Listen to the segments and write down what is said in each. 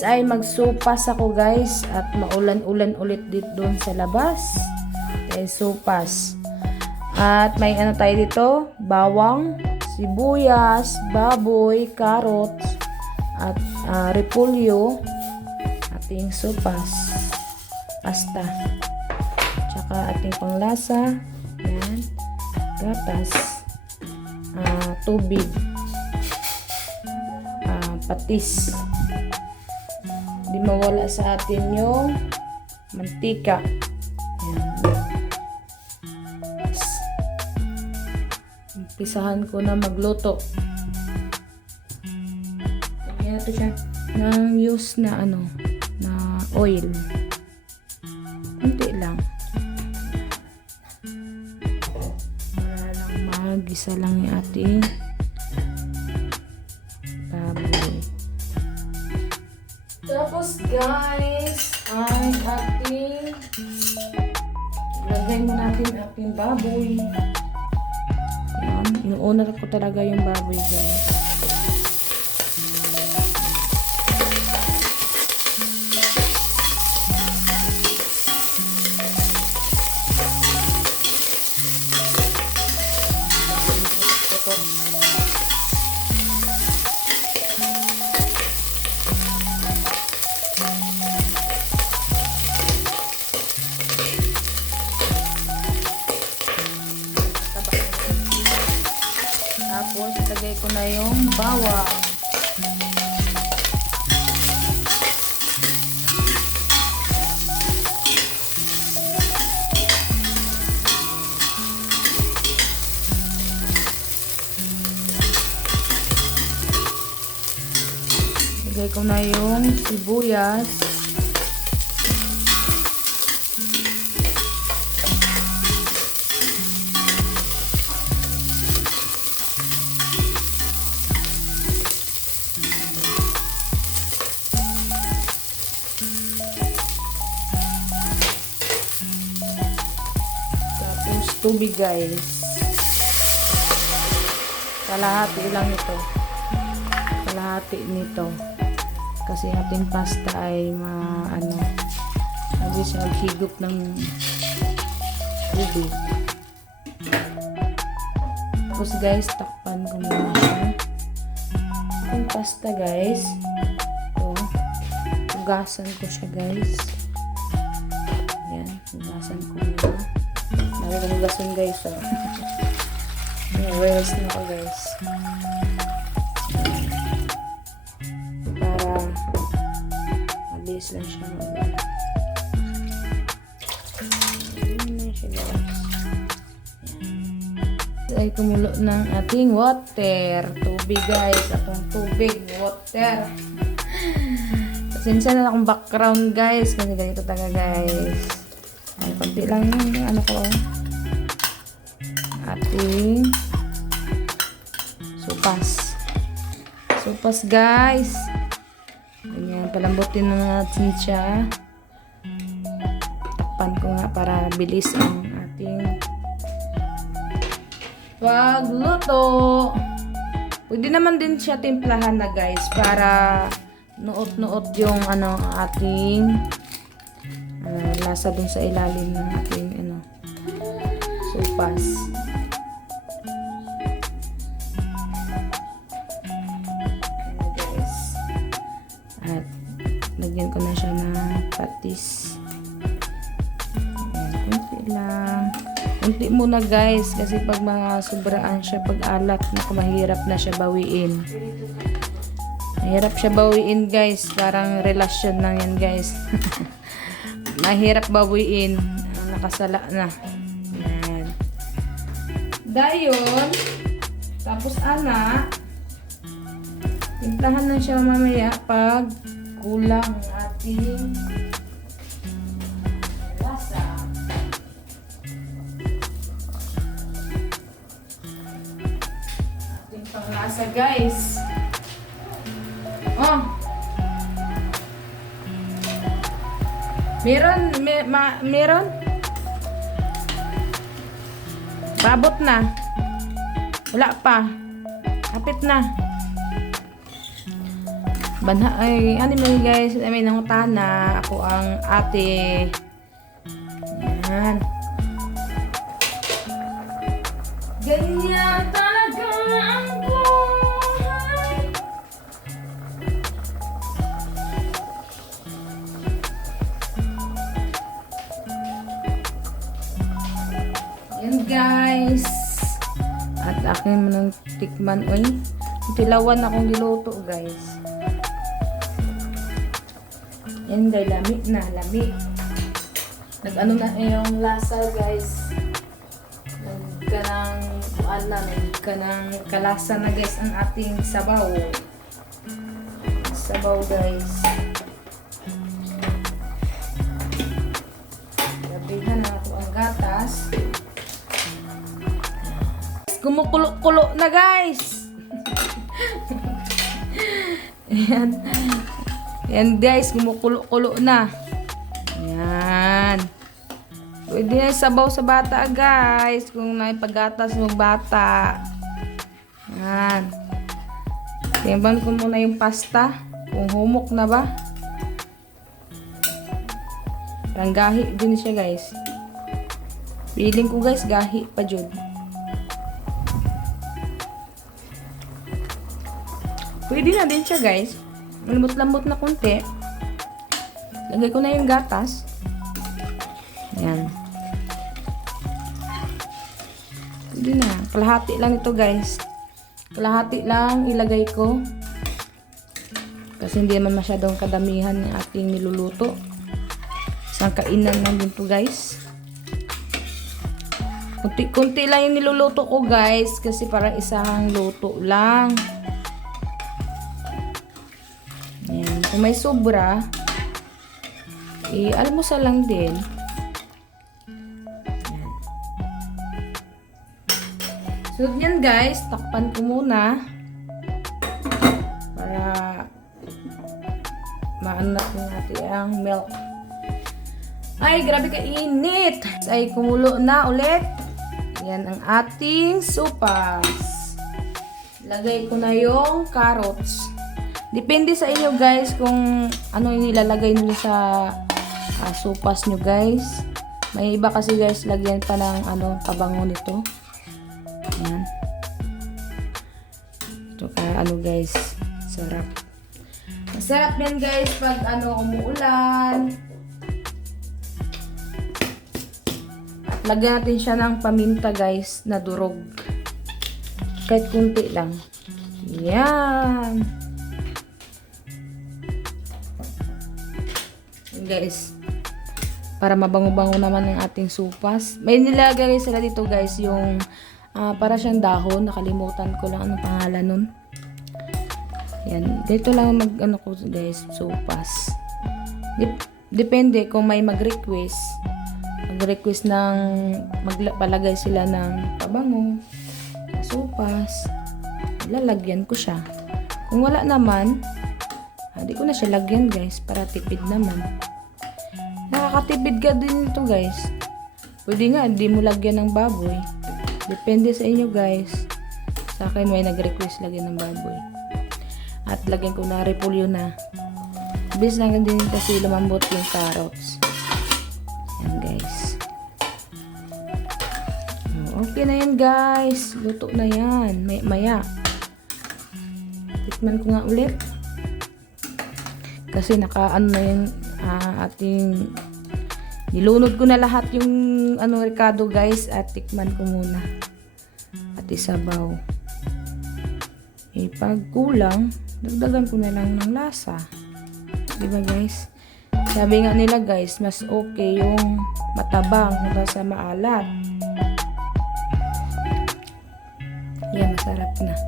Ay magsupas ako guys at maulan-ulan ulit dito doon sa labas. Kaya supas. At may ano tayo dito, bawang, sibuyas, baboy, carrots, at repolyo, ating supas, pasta, tsaka ating panglasa, yan, gatas, tubig, patis. Di mawala sa atin yung mantika. Yan. Umpisahan ko na magluto. Lagyan natin siya ng use na na oil. Kunti lang. Para lang magisa lang yung ating baboy. Tapos guys, ang ating lagay mo natin ating baboy. Yan, inuuna ko talaga yung baboy guys. Tapos, ilagay ko na yung bawang. Ilagay ko na yung sibuyas. Tubig guys, kalahati lang ito, kalahati nito kasi ating pasta ay hindi siya maghigop ng tubig. Tapos guys, takpan ko muna siya. Ating pasta guys, ito, hugasan ko siya guys. Yan, hugasan ko muna. Lagi kong gasun guys. Awareness na ako guys. Para mabilis lang siya mag-wala. Ayan na siya guys. Ay kumulo ng ating water. Tubig guys. Atong tubig, water. Pasensya na akong background guys. Kasi ganito talaga guys. Ay, konti lang yung ko. Ating supas guys. Ganyan, palambutin na natin siya. Takpan ko nga para bilis ang ating pagluto. Pwede naman din siya timplahan na guys para nuot-nuot yung ating lasa dun sa ilalim ng ating supas. At lagyan ko na siya ng patis. Ayan, kunti lang. Kunti muna guys kasi pag mga sobraan siya, pag alat, mahirap na siya bawiin. Mahirap siya bawiin guys. Parang relasyon lang yan guys. Mahirap bawiin. Nakasala na. Ayan. Dayon. Tapos timplahan na siya mamaya pag kulang ang ating lasa. Ating panglasa guys. Meron? Babot na. Wala pa. Kapit na. Banha ay anime guys, I mean nangutana ako ang ate. Yan. Ganyan talaga ang buhay. Yan guys. At akin man ng tikman. Uy, tilawan akong niluto guys. Yan guys, lamig na, lamig. Nag-ano na yung lasa guys. Nag kalasa na guys ang ating sabaw. Sabaw guys. Gabihan na ako ang gatas. Kumukulo-kulo na guys. Yan. Yan guys, kumukulo-kulo na. Yan. Pwede na sabaw sa bata guys. Kung naipagatas ng bata. Yan. Timban ko muna yung pasta. Kung humok na ba. Parang gahi din siya guys. Feeling ko guys, gahi pa dyan. Pwede na din siya guys. Malambot-lambot na konti. Lagay ko na yung gatas. Yan. Pwede na. Kalahati lang ito guys. Kalahati lang ilagay ko. Kasi hindi naman masyadong kadamihan ng ating niluluto. Isang kainan lang din to guys. Kunti-kunti lang yung niluluto ko guys. Kasi parang isang luto lang. Yan. Kung may sobra, almusal lang din. Yan. So, yan guys. Takpan ko muna. Para maanak natin ang milk. Ay, grabe ka init. Ay, kumulo na ulit. Yan ang ating sopas. Lagay ko na yung carrots. Depende sa inyo guys kung ano yung nilalagay nyo sa sopas nyo guys. May iba kasi guys lagyan pa ng pabango nito. Ayan. Ito kaya guys, sarap. Masarap yan guys pag umuulan. At lagyan natin siya ng paminta guys na durog. Kahit kunti lang. Yan. Guys, para mabango-bango naman ang ating supas. May nilagay sila dito guys yung para siyang dahon, nakalimutan ko lang anong pangalan nun. Yan, dito lang ko guys, supas. Depende kung may mag-request ng magpalagay sila ng pabango, supas, lalagyan ko siya. Kung wala naman, hindi ko na siya lagyan guys para tipid naman. Nakakatipid ka din ito guys. Pwede nga, hindi mo lagyan ng baboy. Depende sa inyo guys. Sa akin may nag-request lagyan ng baboy. At lagyan ko na repolyo na. Bis lang din kasi lumambot yung carrots. Yan guys. Okay na yan guys. Luto na yan. Maya. Tikman ko nga ulit. Kasi nakaano na yung ating nilunod ko na lahat yung ricado guys at tikman ko muna at isabaw. Pag kulang dagdagan ko na lang ng lasa, diba guys? Sabi nga nila guys, mas okay yung matabang kaysa sa maalat. Yan, masarap na.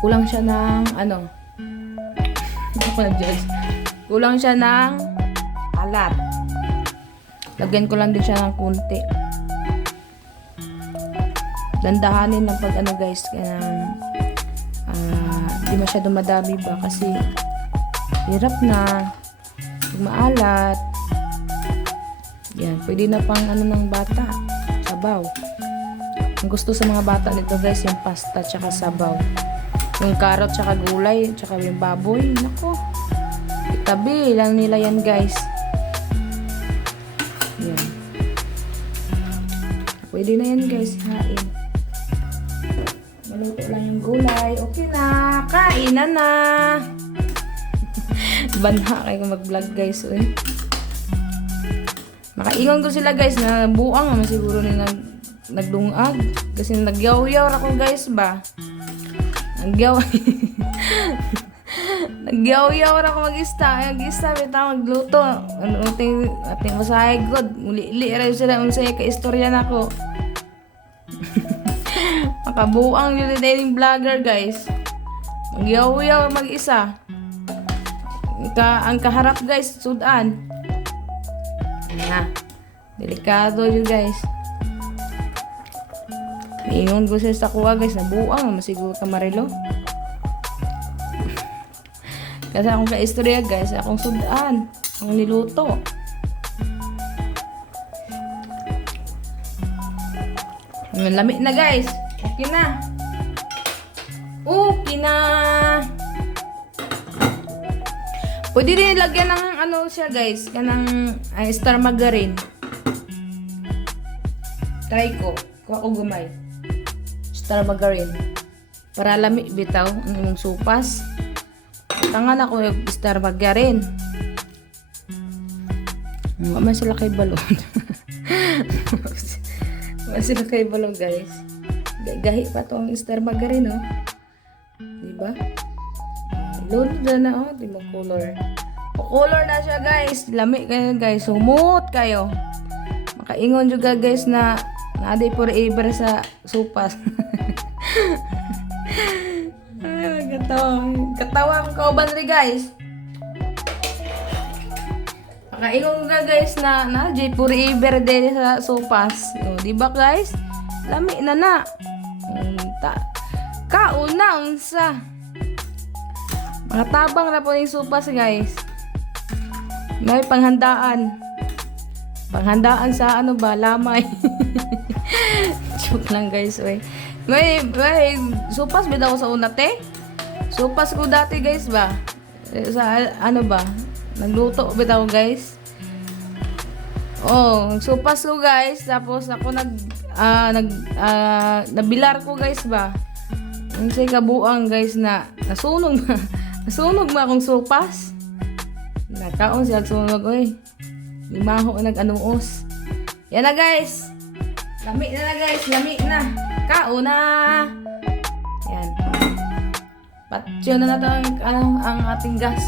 Kulang siya ng kulang siya ng alat. Lagyan ko lang din siya ng kunti. Dandahanin lang pag guys, di masyado madami ba kasi hirap na pag maalat. Yan, pwede na pang ng bata, sabaw. Ang gusto sa mga bata nito guys, yung pasta tsaka sabaw. Yung carrot tsaka gulay, tsaka yung baboy. Nako. Itabi lang nila yan, guys. Yan. Pwede na yan, guys. Hain. Maluto lang yung gulay. Okay na. Kainan na. Banha kayo mag-vlog, guys. Eh. Makaingon ko sila, guys, na buang naman siguro na nagdungag. Kasi nagyaw-yaw ako, guys, ba? Nagyaw-yaw ako mag-ista. Mag-ista, bita magluto. Ating masahe good. Muli-li rin sila. Unsaya ka-istorya na ko. Makabuang yun yung vlogger, guys. Nagyaw-yaw mag-isa. Ang kaharap, guys, sudan. Na. Delikado yun, guys. Ingon ko sa kuha, guys, na buang naman siguro kamarilo. Kasi akong ka-istorya, guys, akong sudan, akong niluto. Lamig na, guys. Okay na. Okay na. Pwede rin lagyan ng ano siya, guys, kanang star margarine. Try ko. Kuha ko gumay. Star margarine. Para lamig bitaw ang supas. Tangan ako yung star margarine. Wala sila kay balon. Wala sila kay balon, guys. Gahi pa tong star margarine, oh. Diba? Load na, oh. Diba color? Color na siya, guys. Lamig kayo, guys. Sumut kayo. Makaingon juga, guys, na naday forever sa supas. Ay, katawa akong kauban rin, guys. Makaingon juga, guys, na naday forever din sa supas. O, diba, guys? Lami na. Kauna, unsa. Mga tabang na po yung supas, guys. May panghandaan. Panghandaan sa ano ba? Lamay. Joke lang, guys. May supas bida ko sa una, te. Supas ko dati, guys, ba? Sa ano ba? Nagluto bida ko, guys. Oh, supas ko, guys. Tapos ako nabilar ko, guys, ba? Yung say kabuang, guys, na nasunog na. Nasunog mo akong supas. Nakaon siya sunog, oy. Limaho nag-anuos. Yan na, guys. Lami na, guys. Lami na. Kao na. Yan. Patyo na natin ang ating gas.